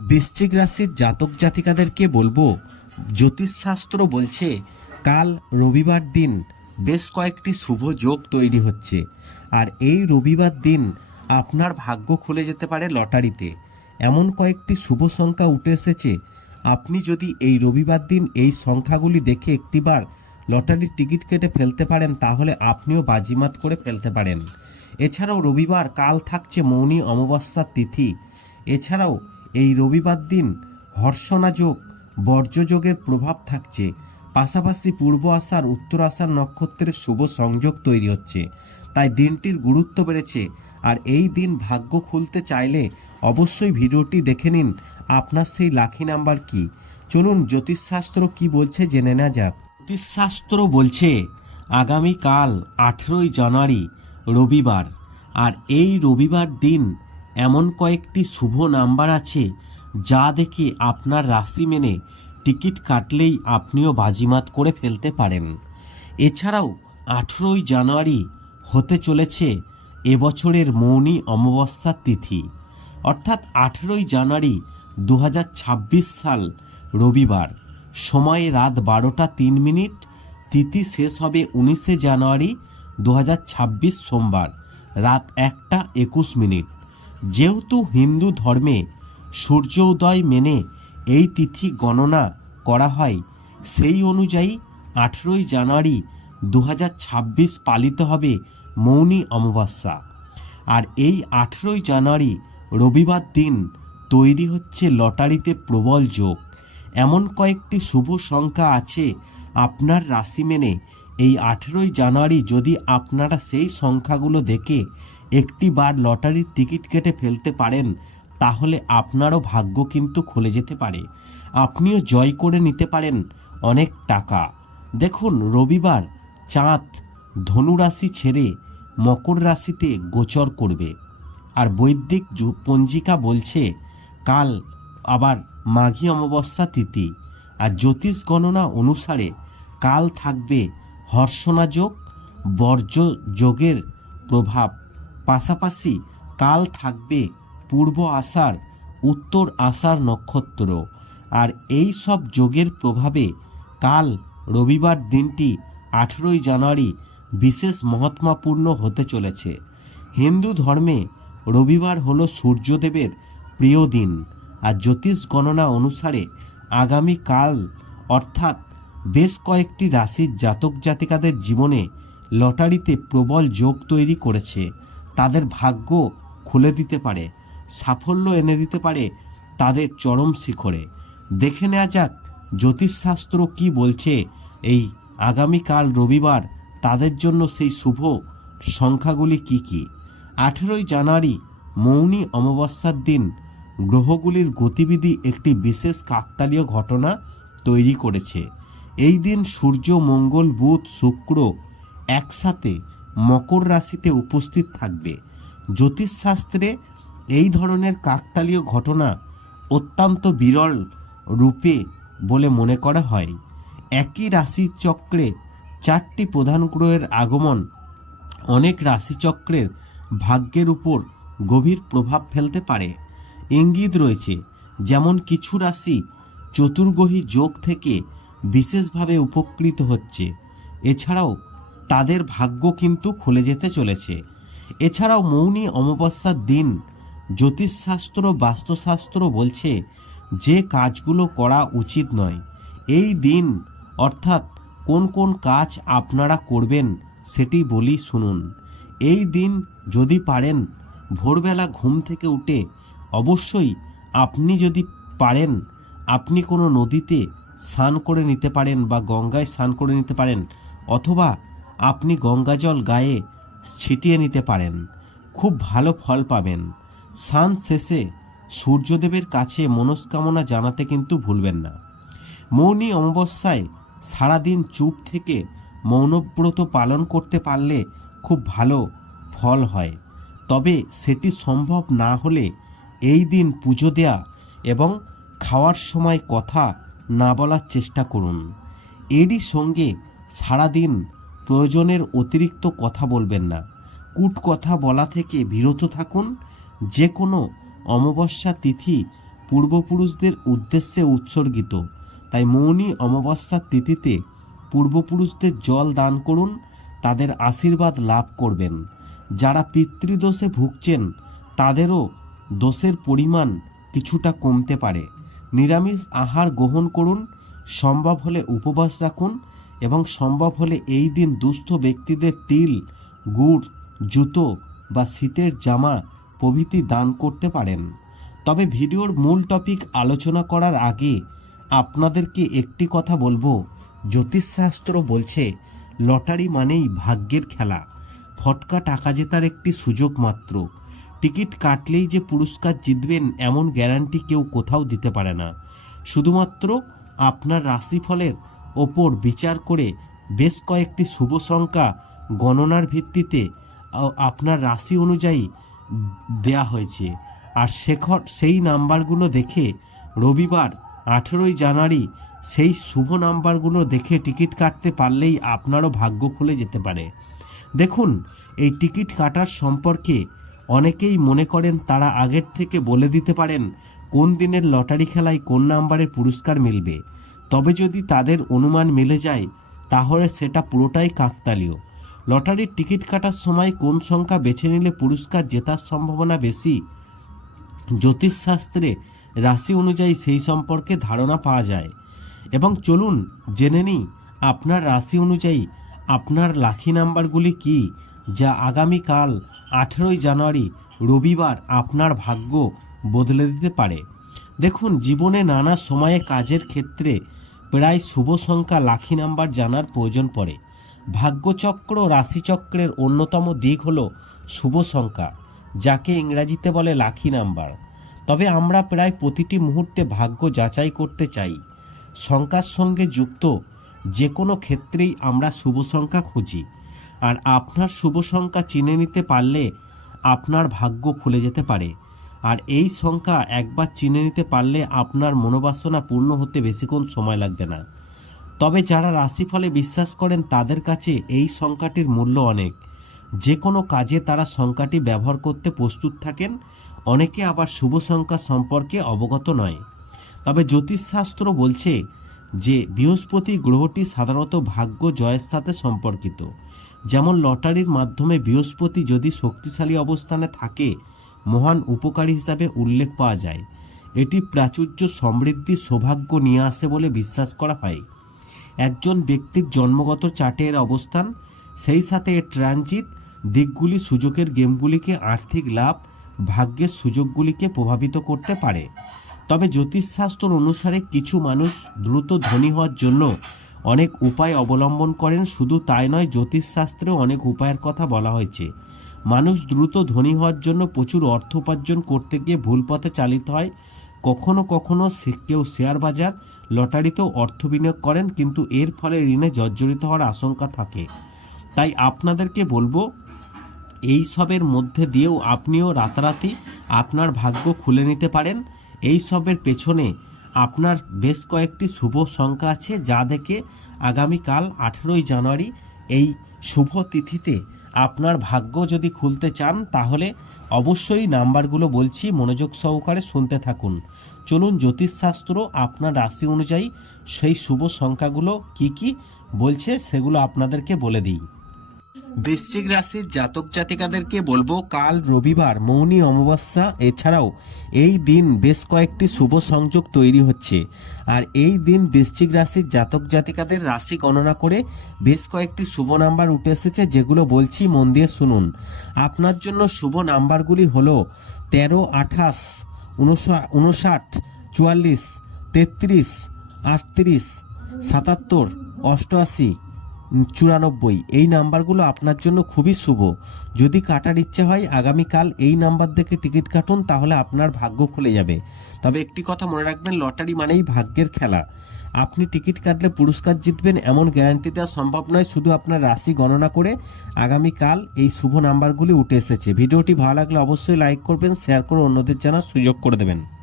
বৃশ্চিক রাশির জাতক জাতিকাদেরকে বলব, জ্যোতিষশাস্ত্র বলছে, কাল রবিবার দিন বেশ কয়েকটি শুভ যোগ তৈরি হচ্ছে। আর এই রবিবার দিন আপনার ভাগ্য খুলে যেতে পারে লটারিতে। এমন কয়েকটি শুভ সংখ্যা উঠে এসেছে। আপনি যদি এই রবিবার দিন এই সংখ্যাগুলি দেখে একটিবার লটারির টিকিট কেটে ফেলতে পারেন, তাহলে আপনিও বাজিমাত করে ফেলতে পারেন। এছাড়াও রবিবার কাল থাকছে মৌনী অমাবস্যার তিথি। এছাড়াও এই রবিবার দিন হর্ষণাযোগ, বর্জ্যযোগের প্রভাব থাকছে। পাশাপাশি পূর্ব আসার উত্তর আসার নক্ষত্রের শুভ সংযোগ তৈরি হচ্ছে। তাই দিনটির গুরুত্ব বেড়েছে। আর এই দিন ভাগ্য খুলতে চাইলে অবশ্যই ভিডিওটি দেখে নিন। আপনার সেই লাখি নাম্বার কি? চলুন জ্যোতিষশাস্ত্র কি বলছে জেনে নেওয়া যাক। জ্যোতিষশাস্ত্র বলছে, আগামীকাল আঠেরোই জানুয়ারি রবিবার। আর এই রবিবার দিন এমন কয়েকটি শুভ নাম্বার আছে যা দেখে আপনার রাশি মেনে টিকিট কাটলেই আপনিও বাজিমাত করে ফেলতে পারেন। এছাড়াও আঠেরোই জানুয়ারি হতে চলেছে এবছরের মৌনী অমাবস্যার তিথি। অর্থাৎ আঠেরোই জানুয়ারি দু হাজার ছাব্বিশ সাল রবিবার। সময় রাত বারোটা তিন মিনিট। তিথি শেষ হবে উনিশে জানুয়ারি দু হাজার ছাব্বিশ সোমবার। রাত একটা একুশ মিনিট। যেহেতু হিন্দু ধর্মে সূর্য উদয় মেনে এই তিথি গণনা করা হয়, সেই অনুযায়ী আঠেরোই জানুয়ারি দু হাজার ছাব্বিশ পালিত হবে মৌনি অমাবস্যা। আর এই আঠেরোই জানুয়ারি রবিবার দিন তৈরি হচ্ছে লটারিতে প্রবল যোগ। এমন কয়েকটি শুভ সংখ্যা আছে আপনার রাশি মেনে। এই আঠেরোই জানুয়ারি যদি আপনারা সেই সংখ্যাগুলো দেখে একটি বার লটারির টিকিট কেটে ফেলতে পারেন, তাহলে আপনারও ভাগ্য কিন্তু খুলে যেতে পারে। আপনিও জয় করে নিতে পারেন অনেক টাকা। দেখুন, রবিবার চাঁদ ধনুরাশি ছেড়ে মকর রাশিতে গোচর করবে। আর বৈদিক পঞ্জিকা বলছে, কাল আবার মাঘী অমাবস্যা তিথি। আর জ্যোতিষ গণনা অনুসারে কাল থাকবে হর্ষণা যোগ বর্জ্য যোগের প্রভাব। পাশাপাশি কাল থাকবে পূর্ব আষাঢ়, উত্তর আষাঢ় নক্ষত্র। আর এই সব যোগের প্রভাবে কাল রবিবার দিনটি আঠেরোই জানুয়ারি বিশেষ মহাত্মাপূর্ণ হতে চলেছে। হিন্দু ধর্মে রবিবার হলো সূর্যদেবের প্রিয় দিন। আর জ্যোতিষ গণনা অনুসারে আগামী কাল, অর্থাৎ বেশ কয়েকটি রাশির জাতক জাতিকাদের জীবনে লটারিতে প্রবল যোগ তৈরি করেছে। তাদের ভাগ্য খুলে দিতে পারে, সাফল্য এনে দিতে পারে তাদের চরম শিখরে। দেখে নেওয়া যাক, জ্যোতিষশাস্ত্র কি বলছে এই আগামীকাল রবিবার তাদের জন্য সেই শুভ সংখ্যাগুলি কি কি? আঠেরোই জানুয়ারি মৌনী অমাবস্যার দিন গ্রহগুলির গতিবিধি একটি বিশেষ কাকতালীয় ঘটনা তৈরি করেছে। এই দিন সূর্য, মঙ্গল, বুধ, শুক্র একসাথে মকর রাশিতে উপস্থিত থাকবে। জ্যোতিষশাস্ত্রে এই ধরনের কাকতালীয় ঘটনা অত্যন্ত বিরল রূপে বলে মনে করা হয়। একই রাশির চক্রে চারটি প্রধান গ্রহের আগমন অনেক রাশিচক্রের ভাগ্যের উপর গভীর প্রভাব ফেলতে পারে। ইঙ্গিত রয়েছে, যেমন কিছু রাশি চতুর্গ্রহী যোগ থেকে বিশেষভাবে উপকৃত হচ্ছে। এছাড়াও তাদের ভাগ্য কিন্তু খুলে যেতে চলেছে। এছাড়াও মৌনী অমাবস্যার দিন জ্যোতিষশাস্ত্র বাস্তুশাস্ত্র বলছে যে কাজগুলো করা উচিত নয়। এই দিন অর্থাৎ কোন কোন কাজ আপনারা করবেন সেটি বলি শুনুন। এই দিন যদি পারেন, ভোরবেলা ঘুম থেকে উঠে অবশ্যই আপনি যদি পারেন, আপনি কোনো নদীতে স্নান করে নিতে পারেন বা গঙ্গায় স্নান করে নিতে পারেন অথবা আপনি গঙ্গাজল গায়ে ছিটিয়ে নিতে পারেন। খুব ভালো ফল পাবেন। স্নান শেষে সূর্যদেবের কাছে মনস্কামনা জানাতে কিন্তু ভুলবেন না। মৌনী অমাবস্যায় সারাদিন চুপ থেকে মৌনব্রত পালন করতে পারলে খুব ভালো ফল হয়। তবে সেটি সম্ভব না হলে এই দিন পুজো দেয়া এবং খাওয়ার সময় কথা না বলার চেষ্টা করুন। এরই সঙ্গে সারাদিন প্রয়োজনের অতিরিক্ত কথা বলবেন না। কূট কথা বলা থেকে বিরত থাকুন। যে কোনো অমাবস্যা তিথি পূর্বপুরুষদের উদ্দেশ্যে উৎসর্গিত। তাই মৌনী অমাবস্যার তিথিতে পূর্বপুরুষদের জল দান করুন, তাদের আশীর্বাদ লাভ করবেন। যারা পিতৃদোষে ভুগছেন, তাদেরও দোষের পরিমাণ কিছুটা কমতে পারে। নিরামিষ আহার গ্রহণ করুন, সম্ভব হলে উপবাস রাখুন এবং সম্ভব হলে এই দিন দুস্থ ব্যক্তিদের তিল, গুড়, জুতো বা শীতের জামা প্রভৃতি দান করতে পারেন। তবে ভিডিওর মূল টপিক আলোচনা করার আগে আপনাদেরকে একটি কথা বলব। জ্যোতিষশাস্ত্র বলছে, লটারি মানেই ভাগ্যের খেলা। ফটকা টাকা জেতার একটি সুযোগ মাত্র। টিকিট কাটলেই যে পুরস্কার জিতবেন এমন গ্যারান্টি কেউ কোথাও দিতে পারে না। শুধুমাত্র আপনার রাশিফলের ওপর বিচার করে বেশ কয়েকটি শুভ সংখ্যা গণনার ভিত্তিতে আপনার রাশি অনুযায়ী দেয়া হয়েছে। আর শেখর সেই নাম্বারগুলো দেখে রবিবার আঠেরোই জানুয়ারি সেই শুভ নাম্বারগুলো দেখে টিকিট কাটতে পারলেই আপনারও ভাগ্য খুলে যেতে পারে। দেখুন, এই টিকিট কাটার সম্পর্কে অনেকেই মনে করেন তারা আগের থেকে বলে দিতে পারেন কোন দিনের লটারি খেলায় কোন নাম্বারের পুরস্কার মিলবে। তবে যদি তাদের অনুমান মিলে যায়, তাহলে সেটা পুরোটাই কাকতালীয়। লটারির টিকিট কাটার সময় কোন সংখ্যা বেছে নিলে পুরস্কার জেতার সম্ভাবনা বেশি? জ্যোতিষশাস্ত্রে রাশি অনুযায়ী সেই সম্পর্কে ধারণা পাওয়া যায়। এবং চলুন জেনে নিই, আপনার রাশি অনুযায়ী আপনার লাখি নাম্বারগুলি কি, যা আগামীকাল আঠেরোই জানুয়ারি রবিবার আপনার ভাগ্য বদলে দিতে পারে? দেখুন, জীবনে নানা সময়ে কাজের ক্ষেত্রে প্রায় শুভ সংখ্যা লাখি নাম্বার জানার প্রয়োজন পড়ে। ভাগ্যচক্র রাশিচক্রের অন্যতম দিক হলো শুভ সংখ্যা যাকে ইংরাজিতে বলে লাখি নাম্বার। তবে আমরা প্রায় প্রতিটি মুহূর্তে ভাগ্য যাচাই করতে চাই। সংখ্যার সঙ্গে যুক্ত যে কোনো ক্ষেত্রেই আমরা শুভ সংখ্যা খুঁজি। আর আপনার শুভ সংখ্যা চিনে নিতে পারলে আপনার ভাগ্য খুলে যেতে পারে। আর এই সংখ্যা একবার চিনে নিতে পারলে আপনার মনোবাসনা পূর্ণ হতে বেশিক্ষণ সময় লাগবে না। তবে যারা রাশিফলে বিশ্বাস করেন তাদের কাছে এই সংখ্যাটির মূল্য অনেক। যে কোনো কাজে তারা সংখ্যাটি ব্যবহার করতে প্রস্তুত থাকেন, অনেকে আবার শুভ সংখ্যা সম্পর্কে অবগত নয়। তবে জ্যোতিষশাস্ত্র বলছে যে, বৃহস্পতি গ্রহটি সাধারণত ভাগ্য জয়ের সাথে সম্পর্কিত। যেমন লটারির মাধ্যমে বৃহস্পতি যদি শক্তিশালী অবস্থানে থাকে মহান উপকারী হিসাবে উল্লেখ পাওয়া যায়। এটি প্রাচুর্য সমৃদ্ধি সৌভাগ্য নিয়ে আসে বলে বিশ্বাস করা হয়। একজন ব্যক্তির জন্মগত চার্টের অবস্থান, সেই সাথে এর ট্রানজিট, দিকগুলি সুযোগের গেমগুলিকে আর্থিক লাভ, ভাগ্যের সুযোগগুলিকে প্রভাবিত করতে পারে। তবে জ্যোতিষশাস্ত্র অনুসারে কিছু মানুষ দ্রুত ধনী হওয়ার জন্য অনেক উপায় অবলম্বন করেন, শুধু তাই নয় জ্যোতিষশাস্ত্রেও অনেক উপায়ের কথা বলা হয়েছে। মানুষ দ্রুত ধনী হওয়ার জন্য প্রচুর অর্থ উপার্জন করতে গিয়ে ভুল পথে চালিত হয়। কখনো কখনো কেউ শেয়ার বাজার, লটারিতেও অর্থ বিনিয়োগ করেন, কিন্তু এর ফলে ঋণে জর্জরিত হওয়ার আশঙ্কা থাকে। তাই আপনাদেরকে বলব, এই সবের মধ্যে দিয়েও আপনিও রাতারাতি আপনার ভাগ্য খুলে নিতে পারেন। এই সবের পেছনে আপনার বেশ কয়েকটি শুভ সংখ্যা আছে, যা দেখে আগামীকাল আঠেরোই জানুয়ারি এই শুভ তিথিতে আপনার ভাগ্য যদি খুলতে চান, তাহলে অবশ্যই নাম্বারগুলো বলছি, মনোযোগ সহকারে শুনতে থাকুন। চলুন জ্যোতিষশাস্ত্র আপনার রাশি অনুযায়ী সেই শুভ সংখ্যাগুলো কি কি বলছে, সেগুলো আপনাদেরকে বলে দিই। বৃশ্চিক রাশির জাতক জাতিকাদেরকে বলব, কাল রবিবার মৌনী অমাবস্যা, এছাড়াও এই দিন বেশ কয়েকটি শুভ সংযোগ তৈরি হচ্ছে। আর এই দিন বৃশ্চিক রাশির জাতক জাতিকাদের রাশি গণনা করে বেশ কয়েকটি শুভ নাম্বার উঠে এসেছে, যেগুলো বলছি মন দিয়ে শুনুন। আপনার জন্য শুভ নাম্বারগুলি হলো তেরো, আঠাশ উনষাট, চুয়াল্লিশ, তেত্রিশ, আটত্রিশ, সাতাত্তর, অষ্টআশি চুরানব্বই। এই নাম্বারগুলো আপনার জন্য খুবই শুভ। যদি কাটার ইচ্ছে হয়, আগামীকাল এই নাম্বার দেখে টিকিট কাটুন, তাহলে আপনার ভাগ্য খুলে যাবে। তবে একটি কথা মনে রাখবেন, লটারি মানেই ভাগ্যের খেলা। আপনি টিকিট কাটলে পুরস্কার জিতবেন, এমন গ্যারান্টি দেওয়া সম্ভব নয়, শুধু আপনার রাশি গণনা করে আগামীকাল এই শুভ নাম্বারগুলি উঠে এসেছে। ভিডিওটি ভালো লাগলে অবশ্যই লাইক করবেন, শেয়ার করে অন্যদের জানার সুযোগ করে দেবেন।